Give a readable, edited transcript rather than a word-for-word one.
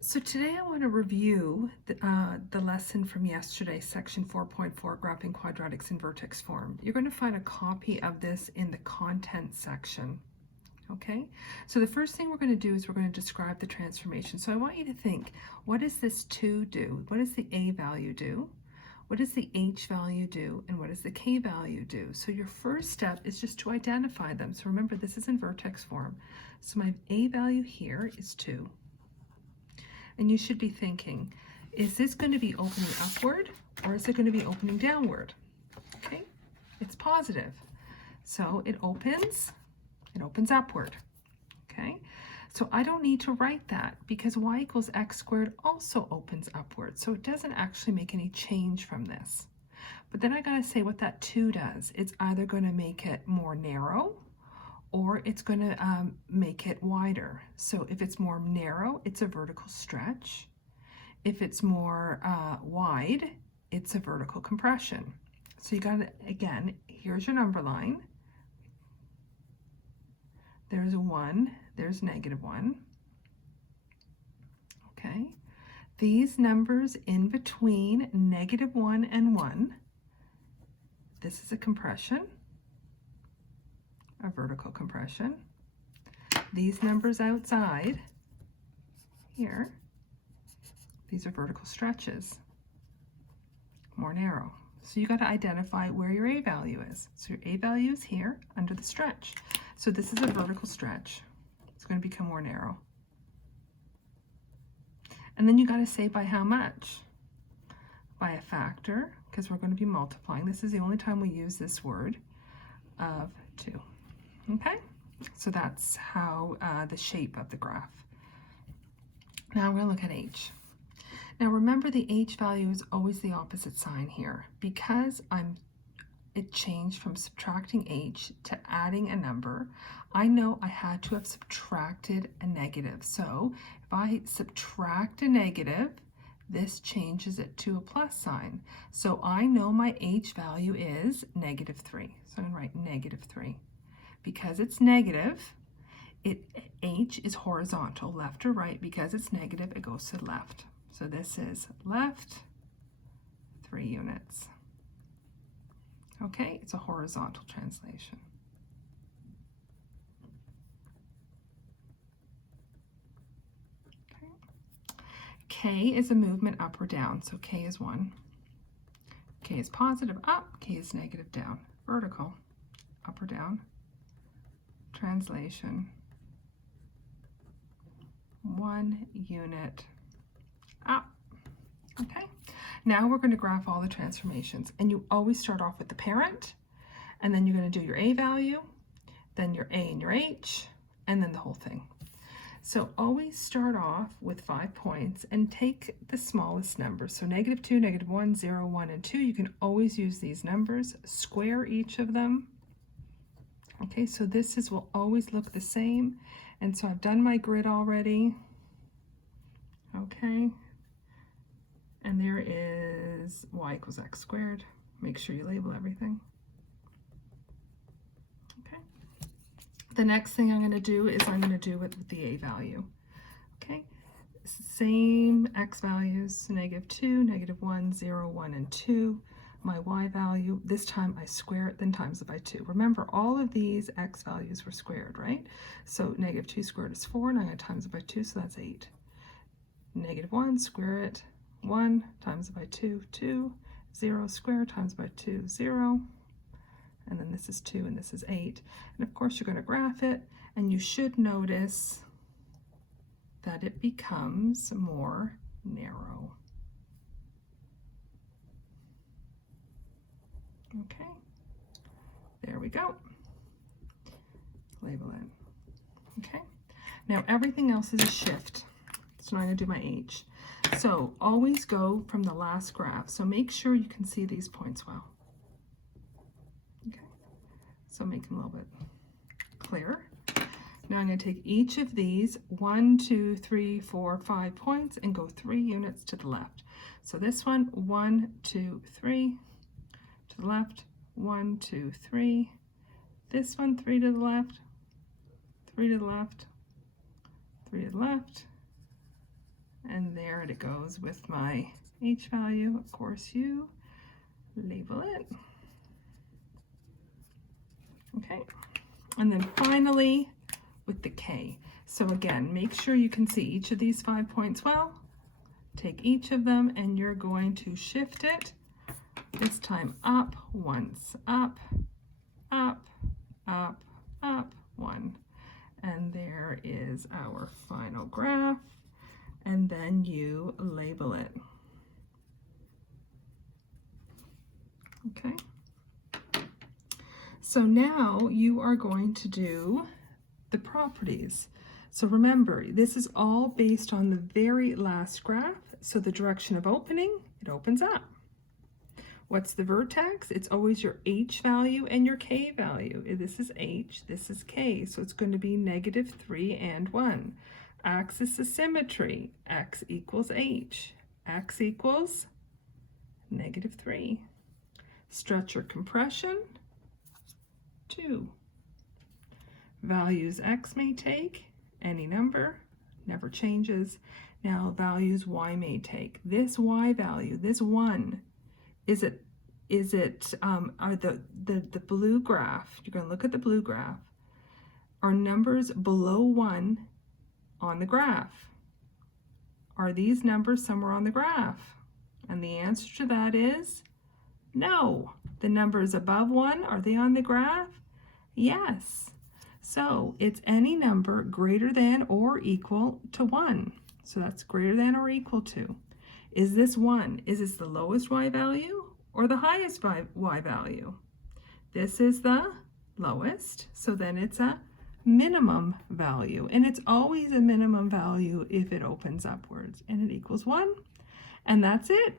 So today I want to review the lesson from yesterday, section 4.4, graphing quadratics in vertex form. You're going to find a copy of this in the content section. Okay, so the first thing we're going to do is we're going to describe the transformation. So I want you to think, what does this 2 do? What does the a value do? What does the h value do? And what does the k value do? So your first step is just to identify them. So remember, this is in vertex form. So my a value here is 2. And you should be thinking, is this going to be opening upward or is it going to be opening downward? Okay, it's positive. So it opens upward. Okay, so I don't need to write that because y equals x squared also opens upward. So it doesn't actually make any change from this. But then I got to say what that 2 does. It's either going to make it more narrow or it's going to make it wider. So if it's more narrow, it's a vertical stretch. If it's more wide, it's a vertical compression. So you got to, again, here's your number line. There's a 1, there's -1. Okay, these numbers in between -1 and 1, this is a compression, a vertical compression. These numbers outside here, these are vertical stretches, more narrow. So you got to identify where your a value is. So your a value is here under the stretch. So this is a vertical stretch. It's going to become more narrow. And then you got to say by how much? By a factor, because we're going to be multiplying. This is the only time we use this word, of 2. Okay, so that's how the shape of the graph. Now we're going to look at h. Now remember, the h value is always the opposite sign here because it changed from subtracting h to adding a number. I know I had to have subtracted a negative. So if I subtract a negative, this changes it to a plus sign. So I know my h value is -3. So I'm going to write -3. Because it's negative, h is horizontal, left or right. Because it's negative, it goes to the left. So this is left 3 units. Okay, it's a horizontal translation. Okay. K is a movement up or down. So K is 1. K is positive up, K is negative down. Vertical, up or down. Translation, 1 unit up. Okay, now we're going to graph all the transformations, and you always start off with the parent, and then you're going to do your a value, then your a and your h, and then the whole thing. So always start off with 5 points and take the smallest number. So -2, -1, 0, 1, and 2. You can always use these numbers, square each of them. Okay, so will always look the same. And so I've done my grid already. Okay. And there is y equals x squared. Make sure you label everything. Okay. The next thing I'm going to do is I'm going to do it with the a value. Okay. Same x values, -2, -1, 0, 1, and 2. My y value, this time I square it, then times it by 2. Remember, all of these x values were squared, right? So -2 squared is 4, and I'm going to times it by 2, so that's 8. -1, square it, 1, times it by 2, 2, 0, square, times by 2, 0, and then this is 2, and this is 8. And of course, you're going to graph it, and you should notice that it becomes more narrow. Okay, there we go. Label it. Okay, now everything else is a shift. So now I'm going to do my h. So always go from the last graph. So make sure you can see these points well. Okay, so make them a little bit clearer. Now I'm going to take each of these 1, 2, 3, 4, 5 points and go 3 units to the left. So this one, 1, 2, 3. To the left, 1, 2, 3. This one, 3 to the left, 3 to the left, 3 to the left, and there it goes with my H value. Of course, you label it. Okay, and then finally with the K. So again, make sure you can see each of these 5 points well. Take each of them and you're going to shift it, this time up once, up, up, up, up, 1. And there is our final graph, and then you label it. Okay. So now you are going to do the properties. So remember, this is all based on the very last graph. So the direction of opening, it opens up. What's the vertex? It's always your H value and your K value. This is H, this is K, so it's going to be -3 and 1. Axis of symmetry, X equals H, X equals -3. Stretch or compression, 2. Values X may take, any number, never changes. Now values Y may take. This Y value, this 1, are the blue graph, you're going to look at the blue graph, are numbers below 1 on the graph? Are these numbers somewhere on the graph? And the answer to that is no. The numbers above 1, are they on the graph? Yes. So it's any number greater than or equal to 1. So that's greater than or equal to. Is this 1? Is this the lowest Y value or the highest Y value? This is the lowest, so then it's a minimum value. And it's always a minimum value if it opens upwards. And it equals 1. And that's it.